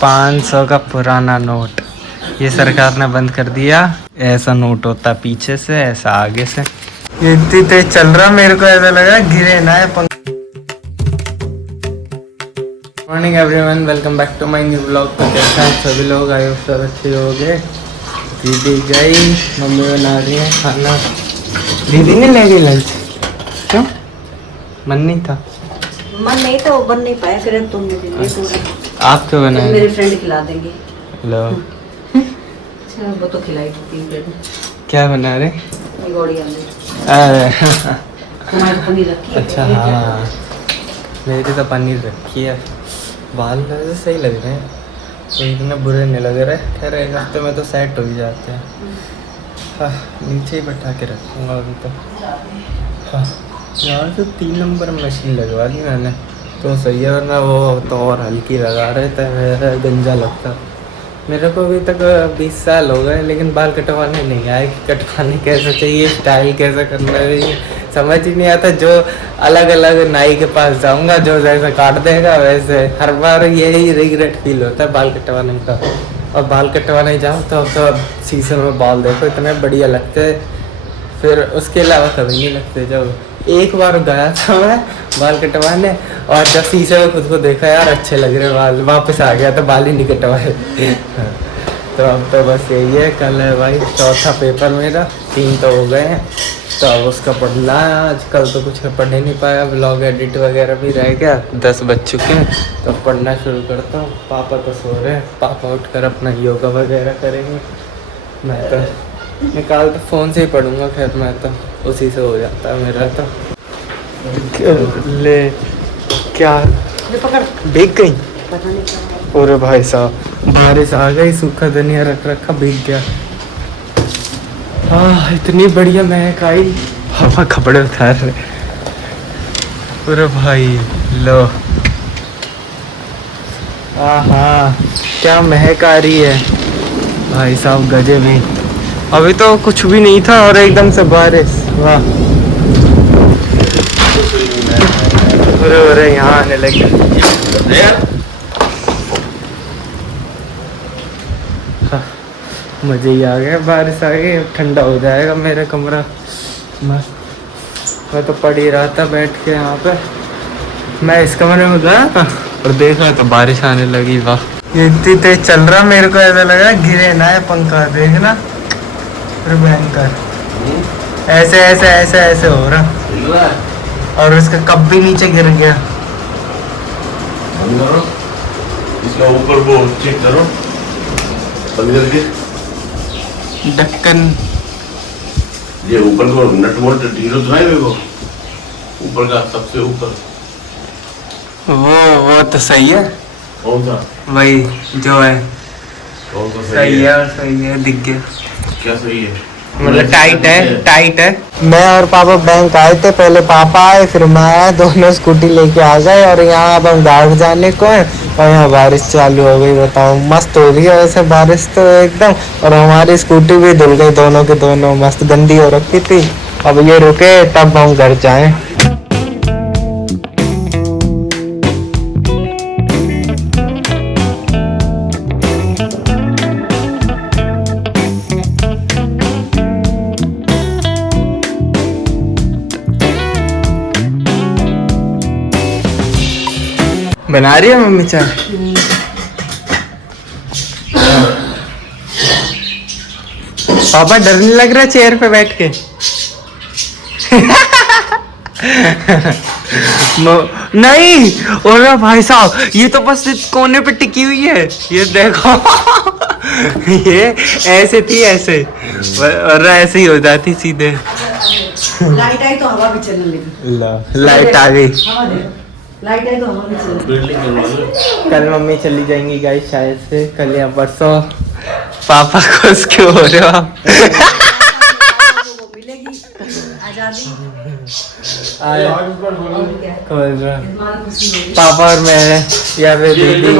500 का पुराना नोट ये सरकार ने बंद कर दिया। ऐसा नोट होता पीछे से, ऐसा आगे से। ये इतनी तेज चल रहा, मेरे को ऐसा लगा गिरे ना है। Morning everyone, welcome back to my new blog. तो कैसा है सभी लोग? आए सब अच्छे हो गए। दीदी गई, मम्मी बना रही है खाना। दीदी ने ले गई लंच। क्यों? मन नहीं था? मन नहीं था, वो बन नहीं पाया। फिर तुमने पूरा आप क्यों बनाए? मेरे फ्रेंड खिला देंगे। लो अच्छा, वो तो खिलाई 3 प्लेट। क्या बना रहे? गोड़ियाँ तुम्हारे पनीर रखी है। अच्छा हाँ, मेरी तो पनीर रखी है। बाल वैसे सही लग रहे हैं, तो इतने बुरे नहीं लग रहे। खैर एक हफ्ते में तो सेट हो ही जाते हैं। हाँ, नीचे ही बैठा के रखूँगा अभी तो। हाँ, यार तो 3 नंबर मशीन लगवा दी मैंने, तो सही है। वरना वो तो और हल्की लगा रहे थे, मेरा गंजा लगता। मेरे को अभी तक 20 साल हो गए, लेकिन बाल कटवाने नहीं आए कि कटवाने कैसे चाहिए, स्टाइल कैसे करना चाहिए, समझ ही नहीं आता। जो अलग अलग नाई के पास जाऊंगा, जो जैसे काट देगा वैसे हर बार यही रिग्रेट फील होता है बाल कटवाने का। और बाल कटवाने जाओ तो शीशे में बाल देखो, इतने बढ़िया लगते, फिर उसके अलावा कभी नहीं लगते। जब एक बार गया था मैं बाल कटवाने, और जब शीशे में खुद को देखा, यार अच्छे लग रहे बाल, वापस आ गया तो बाल ही नहीं कटवाए। तो अब तो बस यही है। कल है भाई चौथा पेपर मेरा, 3 तो हो गए हैं, तो अब उसका पढ़ना है। आज कल तो कुछ पढ़ ही नहीं पाया, ब्लॉग एडिट वगैरह भी रह गया। 10 बज चुके हैं, तो पढ़ना शुरू करता हूँ। पापा तो सो रहे हैं, पापा उठकर अपना योगा वगैरह करेंगे। मैं तो निकाल तो फ़ोन से ही पढ़ूंगा। खैर मैं तो उसी से हो जाता है मेरा तो। ले क्या पकड़ भीग गई? पता नहीं क्या। अरे भाई साहब, बारिश आ गई, सूखा धनिया रख रखा भीग गया। हाँ, इतनी बढ़िया महक आई, हवा कपड़े उतार रहे। अरे भाई लो, हाँ क्या महक आ रही है भाई साहब, गजब ही। अभी तो कुछ भी नहीं था और एकदम से बारिश। वाह, अरे यहाँ आने लगे। हाँ, मज़े ही आ गया, बारिश आ गई, ठंडा हो जाएगा मेरा कमरा मस्त। मैं तो पढ़ ही रहा था बैठ के यहाँ पे। मैं इस कमरे में गया था और देखा तो बारिश आने लगी। वाह, ये इतनी तेज चल रहा, मेरे को ऐसा लगा गिरे ना है पंखा। देखना भयंकर, ऐसे ऐसे ऐसे ऐसे हो रहा, और उसका कप भी नीचे गिर गया। इसका ऊपर वो चेक करो, बंद करके ढक्कन। ये ऊपर को नट बोल्ट ढीलो तो है, वो ऊपर का सबसे ऊपर। वो तो सही है। कौन सा? वही जो है, कौन सा सही है? और सही है, दिख गया। क्या सही है? मतलब टाइट है, टाइट है। मैं और पापा बैंक आए थे, पहले पापा आए फिर मैं आया, दोनों स्कूटी लेके आ गए। और यहाँ अब हम गाँव जाने को हैं, और यहाँ बारिश चालू हो गई। बताओ, मस्त हो रही है वैसे बारिश तो एकदम। और हमारी स्कूटी भी धुल गई, दोनों के दोनों मस्त गंदी हो रखी थी। अब ये रुके तब हम घर जाएं। बना रही है मम्मी चाय? पापा डर नहीं लग रहा चेयर पे बैठ के? नहीं, और भाई साहब ये तो बस कोने पे टिकी हुई है, ये देखो। ये ऐसे थी, ऐसे और ऐसे ही हो जाती सीधे। लाइट आई तो हवा भी चलने लगी। लाइट आ गई, लाइट आई तो हवा भी चलने लगी। कल मम्मी चली जाएंगी गाइस शायद से, कल या परसों। पापा खुश क्यों हो रहे हो आप? मिलेगी आजादी। पापा और मैं या फिर दीदी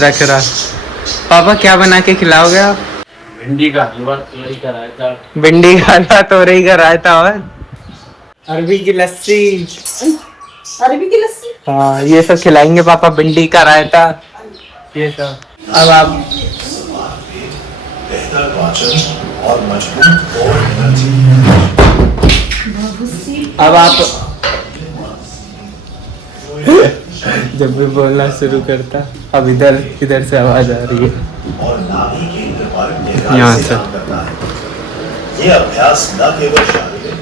रख रहा। पापा क्या बना के खिलाओगे आप? भिंडी का हलवा, तोरई का रायता। भिंडी का हलवा, तोरई का रायता और अरबी की लस्सी। अरबी की लस्सी। हाँ, ये सब खिलाएंगे पापा। भिंडी का रायता, ये सब। अब आप बेहतर वाचन और मजबूत और एनर्जी। अब आप जब भी बोलना शुरू करता, अब इधर इधर से आवाज आ रही है और नाभि केंद्र पर गहराई यहाँ से से। काम करता है। ये अभ्यास न केवल शारीरिक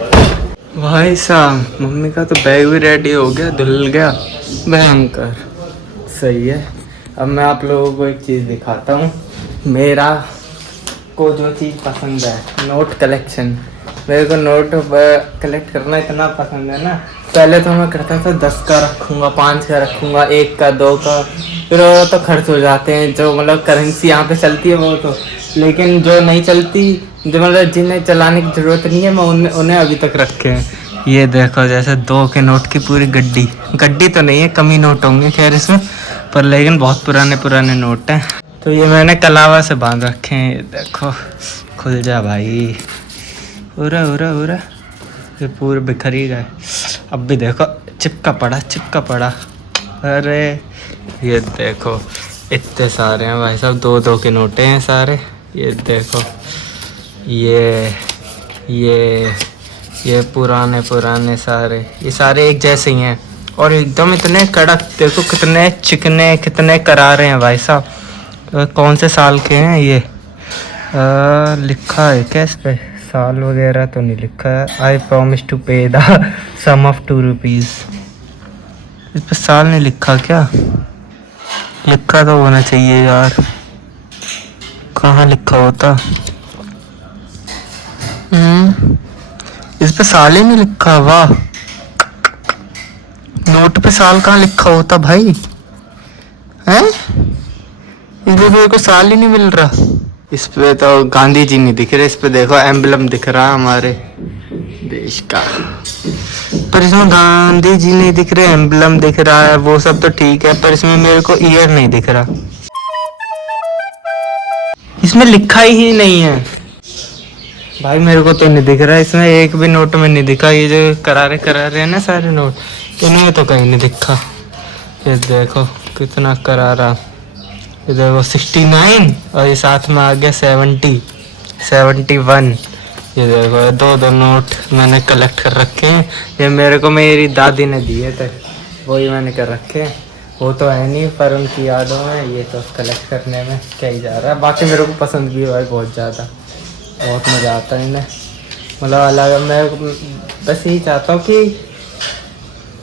बल्कि भाई साहब, मम्मी का तो बैग भी रेडी हो गया, धुल गया, भयंकर सही है। अब मैं आप लोगों को एक चीज़ दिखाता हूँ। मेरा को जो चीज़ पसंद है, नोट कलेक्शन। मेरे को नोट कलेक्ट करना इतना पसंद है ना। पहले तो मैं करता था 10 का रखूँगा, 5 का रखूँगा, 1 का, 2 का, फिर वो तो खर्च हो जाते हैं। जो मतलब करेंसी यहाँ पे चलती है वो तो, लेकिन जो नहीं चलती, जो मतलब जिन्हें चलाने की ज़रूरत नहीं है, मैं उन्हें अभी तक रखे हैं। ये देखो, जैसे 2 के नोट की पूरी गड्डी तो नहीं है, कम ही नोट होंगे खैर इसमें, पर लेकिन बहुत पुराने नोट हैं। तो ये मैंने कलावा से बांध रखे हैं। ये देखो, खुल जा भाई। उरा ये पूरे बिखर ही गए। अब भी देखो, चिपका पड़ा। अरे ये देखो, इतने सारे हैं भाई साहब, 2 के नोटे हैं सारे। ये देखो, ये पुराने सारे, ये सारे एक जैसे ही हैं और एकदम इतने कड़क। देखो कितने चिकने, कितने करारे हैं भाई साहब। कौन से साल के हैं ये? लिखा है क्या इस पे? साल वगैरह तो नहीं लिखा है। आई प्रॉमिस टू पे द सम ऑफ 2 रुपीज़। इस पे साल नहीं लिखा क्या? लिखा तो होना चाहिए यार, कहाँ लिखा होता? इस पे साल ही नहीं लिखा। वाह, नोट पे साल कहाँ लिखा होता भाई? हैं? इस पे मेरे को साल ही नहीं मिल रहा। इस पे तो गांधी जी नहीं दिख रहे। इस पे देखो, एम्बलम दिख रहा है हमारे देश का, पर इसमें गांधी जी नहीं दिख रहे। एम्बलम दिख रहा है, वो सब तो ठीक है, पर इसमें मेरे को ईयर नहीं दिख रहा। इसमें लिखा ही नहीं है भाई, मेरे को तो नहीं दिख रहा। इसमें एक भी नोट में नहीं दिखा। ये जो करारे हैं ना सारे नोट, इनमें तो कहीं नहीं दिखा। ये देखो कितना करारा। ये देखो 69, और ये साथ में आ गया 70, 71। ये देखो 2 नोट मैंने कलेक्ट कर रखे हैं। ये मेरे को मेरी दादी ने दिए थे, वही मैंने कर रखे हैं। वो तो है नहीं, पर उनकी यादों में ये तो कलेक्ट करने में क्या ही जा रहा है। बाकी मेरे को पसंद भी है बहुत ज़्यादा, बहुत मज़ा आता है इन्हें। मतलब अलग, मैं बस यही चाहता हूँ कि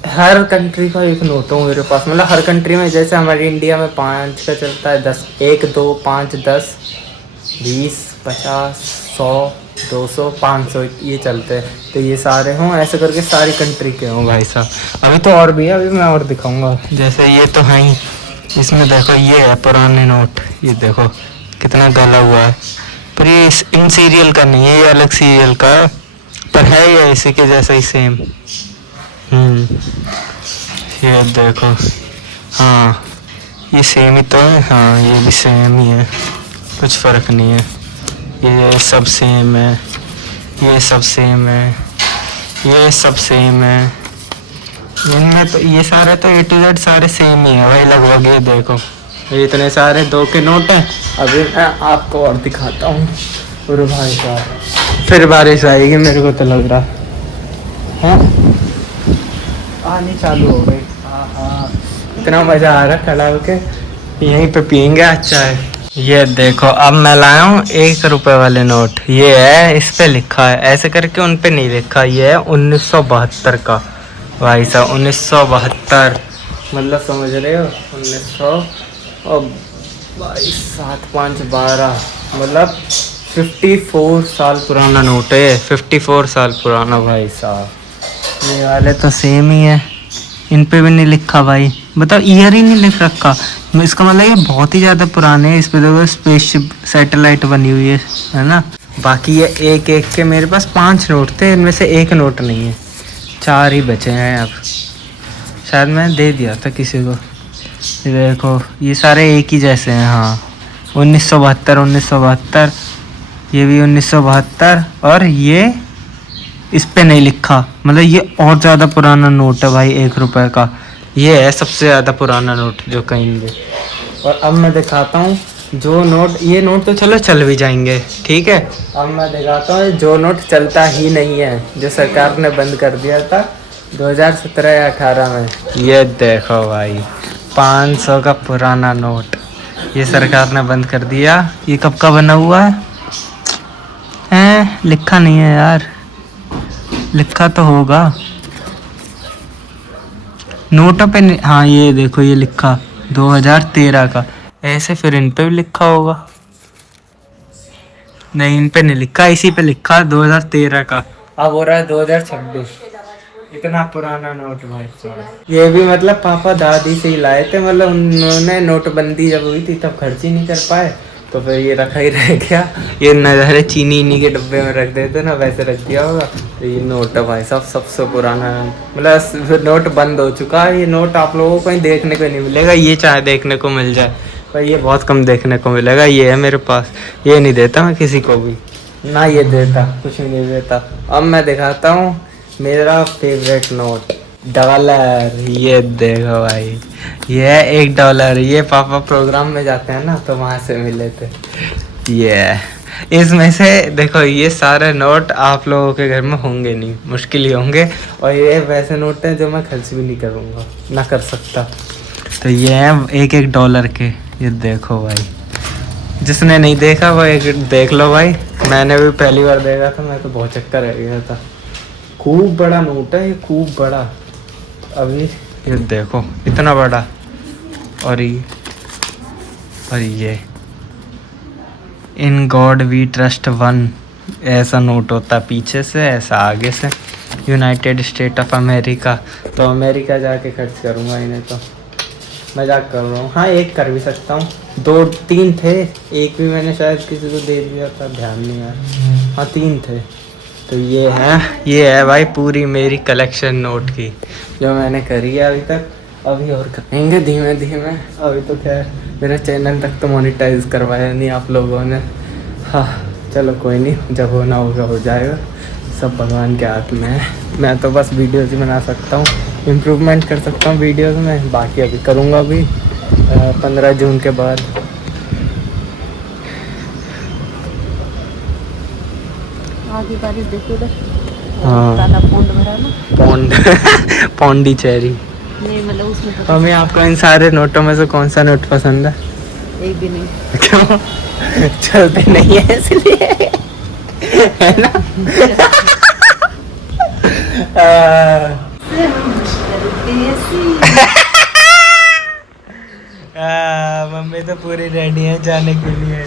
हर कंट्री का एक नोट हो मेरे पास। मतलब हर कंट्री में, जैसे हमारे इंडिया में 5 का चलता है, 10, 1, 2, 5, 10, 20, 50, 100, 200, 500 ये चलते हैं। तो ये सारे हों, ऐसे करके सारी कंट्री के हों भाई साहब। अभी तो और भी है, अभी मैं और दिखाऊंगा। जैसे ये तो है ही, इसमें देखो ये है पुराने नोट। ये देखो कितना गला हुआ है, पर ये इन सीरियल का नहीं है, ये अलग सीरियल का है, पर है ये इसी के जैसा ही सेम। ये देखो, हाँ ये सेम ही तो है। हाँ ये भी सेम ही है, कुछ फ़र्क नहीं है। ये सब सेम है, ये सब सेम है, ये सब सेम है। इनमें तो ये सारे तो A to Z सारे सेम ही है भाई लगभग। ये देखो, ये इतने सारे 2 के नोट हैं। अभी मैं आपको और दिखाता हूँ। अरे भाई साहब, फिर बारिश आएगी मेरे को तो लग रहा है। आनी चालू हो गई। हाँ, इतना मज़ा आ रहा है खड़ा होके। यहीं पे पियेंगे अच्छा है। ये देखो, अब मैं लाया हूँ 1 रुपए वाले नोट। ये है, इस पे लिखा है, ऐसे करके उन पे नहीं लिखा। ये है 1972 का भाई साहब, 1972 मतलब समझ रहे हो, 1900 और 7, 5, 12 मतलब 54 साल पुराना नोट है। 54 साल पुराना भाई साहब। ये वाले तो सेम ही है, इन पे भी नहीं लिखा भाई। बताओ, ईयर ही नहीं लिख रखा। इसका मतलब ये बहुत ही ज़्यादा पुराने हैं। इस पे देखो स्पेसशिप सैटेलाइट बनी हुई है ना। बाकी ये एक के मेरे पास 5 नोट थे, इनमें से 1 नोट नहीं है, 4 ही बचे हैं। अब शायद मैं दे दिया था किसी को। ये देखो, ये सारे एक ही जैसे हैं। हाँ, 1972, ये भी 1972, और ये इस पे नहीं लिखा। मतलब ये और ज़्यादा पुराना नोट है भाई, 1 रुपए का। ये है सबसे ज़्यादा पुराना नोट जो कहीं भी। और अब मैं दिखाता हूँ जो नोट, ये नोट तो चलो चल भी जाएंगे, ठीक है। अब मैं दिखाता हूँ जो नोट चलता ही नहीं है, जो सरकार ने बंद कर दिया था 2017 या 18 में। ये देखो भाई 500 का पुराना नोट, ये सरकार ने बंद कर दिया। ये कब का बना हुआ है? लिखा नहीं है यार, लिखा तो होगा नोटों पे। हाँ ये देखो ये लिखा 2013 का, ऐसे फिर इन पे भी लिखा होगा। नहीं इन पे नहीं लिखा, इसी पे लिखा 2013 का। अब हो रहा है 2026। इतना पुराना नोट भाई साहब। ये भी मतलब पापा दादी से ही लाए थे, मतलब उन्होंने नोटबंदी जब हुई थी तब खर्च ही नहीं कर पाए, तो फिर ये रखा ही रह गया। ये नज़ारे चीनी के डब्बे में रख देते ना, वैसे रख दिया होगा। तो ये नोट है भाई साहब सबसे पुराना, मतलब नोट बंद हो चुका है। ये नोट आप लोगों को कहीं देखने को नहीं मिलेगा, ये चाहे देखने को मिल जाए पर ये बहुत कम देखने को मिलेगा। ये है मेरे पास, ये नहीं देता मैं किसी को भी, ना ये देता, कुछ नहीं देता। अब मैं दिखाता हूँ मेरा फेवरेट नोट, $1। ये देखो भाई, ये है $1। ये पापा प्रोग्राम में जाते हैं ना तो वहाँ से मिले थे। ये इसमें से देखो, ये सारे नोट आप लोगों के घर में होंगे नहीं, मुश्किल ही होंगे। और ये वैसे नोट हैं जो मैं खर्च भी नहीं करूँगा, ना कर सकता। तो ये हैं $1 के। ये देखो भाई, जिसने नहीं देखा वो एक देख लो भाई। मैंने भी पहली बार देखा था, मैं तो बहुत चक्कर रह गया था। खूब बड़ा नोट है ये, खूब बड़ा। अभी ये देखो इतना बड़ा, और ये इन गॉड वी ट्रस्ट 1 ऐसा नोट होता है पीछे से, ऐसा आगे से। यूनाइटेड स्टेट ऑफ अमेरिका, तो अमेरिका जाके खर्च करूँगा इन्हें, तो मजाक कर रहा हूँ। हाँ एक कर भी सकता हूँ, 2-3 थे, एक भी मैंने शायद किसी को दे दिया था, ध्यान नहीं आया। हाँ 3 थे। तो ये है भाई पूरी मेरी कलेक्शन नोट की जो मैंने करी है अभी तक। अभी और करेंगे धीमे धीमे। अभी तो खैर मेरा चैनल तक तो मोनेटाइज करवाया नहीं आप लोगों ने। हाँ चलो कोई नहीं, जब होना होगा हो जाएगा, सब भगवान के हाथ में है। मैं तो बस वीडियोज़ ही बना सकता हूँ, इम्प्रूवमेंट कर सकता हूँ वीडियोज़ में, बाकी अभी करूँगा भी 15 जून के बाद। आगे बारिश देखो उधर, हाँ काला पोंड भरा ना, पौंडीचेरी। नहीं मतलब उसमें तो हमें आपको इन सारे नोटों में से कौन सा नोट पसंद है? एक भी नहीं। क्यों? चलते नहीं है इसलिए, है ना? मम्मी तो पूरी रेडी है जाने के लिए।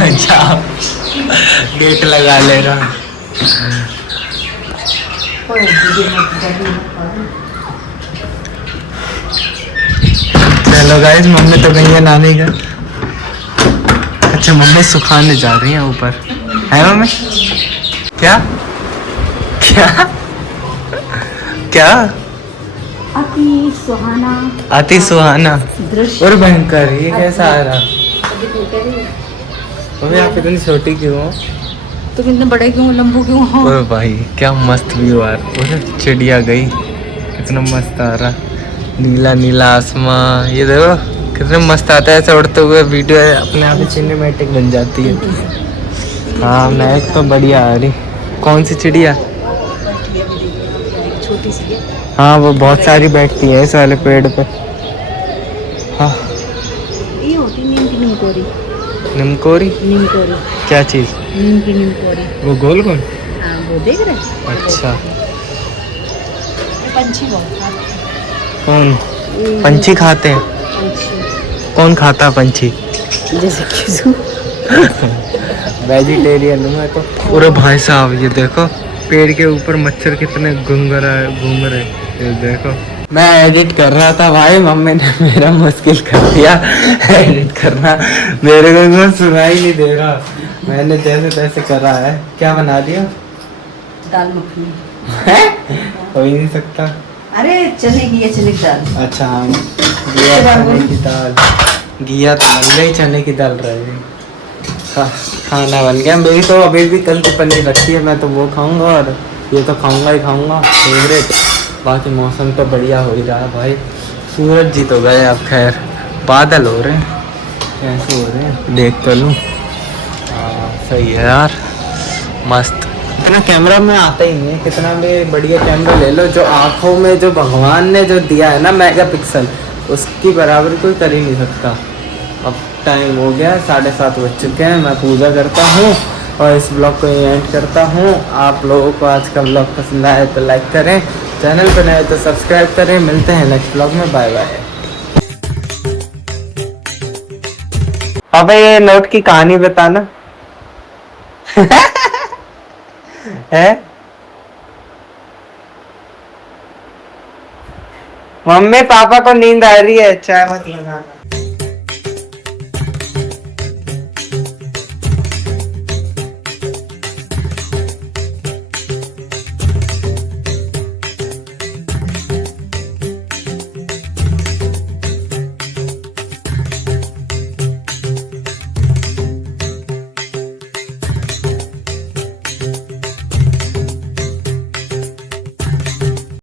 अच्छा गेट लगा ले रहा। चलो गाइस, मम्मी तो गई है नानी घर। अच्छा मम्मी सुखाने जा रही हैं ऊपर, है मम्मी? क्या क्या क्या? अति सुहाना दृश्य और भयंकर, ये कैसा आ रहा? मम्मी आप इतनी छोटी क्यों हो? तो कितने बड़े क्यों, लंबू क्यों हो? ओए भाई क्या मस्त व्यू आ रहा है, चिड़िया गई, कितना मस्त आ रहा, नीला नीला आसमां। ये देखो कितना मस्त आता है ऐसे उड़ते हुए, वीडियो अपने आप ही सिनेमैटिक बन जाती है। हाँ महक तो बढ़िया आ रही। कौन सी चिड़िया? छोटी सी है। हाँ वो बहुत सारी बैठती है इस वाले पेड़ पे। हाँ ये होती नीम की निमकोरी। निमकोरी? निमकोरी क्या चीज़? नीम की निमकोरी। वो गोल गोल? हाँ वो देख रहे? अच्छा पंछी बहुत कौन पंछी खाते हैं? पंछी कौन खाता है पंछी? जैसे किसू वेजिटेरियन हूँ मैं तो। अरे भाई साहब ये देखो पेड़ के ऊपर मच्छर कितने घूम रहे, ये देखो। मैं एडिट कर रहा था भाई, मम्मी ने मेरा मुश्किल कर दिया एडिट करना, मेरे को कुछ सुना ही नहीं दे रहा। मैंने जैसे तैसे करा है। क्या बना दिया? दाल मखनी। हो ही नहीं सकता। अरे चने की दाल। अच्छा हाँ, घिया चने की दाल, घिया तो बन गई, चने की दाल रह गई। खाना बन गया। मेरी तो अभी भी कल की पनीर रखी है, मैं तो वो खाऊंगा और ये तो खाऊंगा ही खाऊंगा, फेवरेट। बाकी मौसम तो बढ़िया हो ही रहा है भाई। सूरज जी तो गए, अब खैर बादल हो रहे हैं, कैसे हो रहे हैं देख तो लूँ। हाँ सही है यार, मस्त। इतना कैमरा में आता ही नहीं है, कितना भी बढ़िया कैमरा ले लो, जो आँखों में जो भगवान ने जो दिया है ना मेगापिक्सल, उसकी बराबरी कोई कर ही नहीं सकता। अब टाइम हो गया 7:30 बज चुके हैं, मैं पूजा करता हूँ और इस ब्लॉग को एंड करता हूँ। आप लोगों को आज का ब्लॉग पसंद आए तो लाइक करें, चैनल पर नए तो सब्सक्राइब करें। मिलते हैं नेक्स्ट ब्लॉग में, बाय बाय। अब ये नोट की कहानी बताना है। मम्मी पापा को नींद आ रही है, चाय मत लगाना।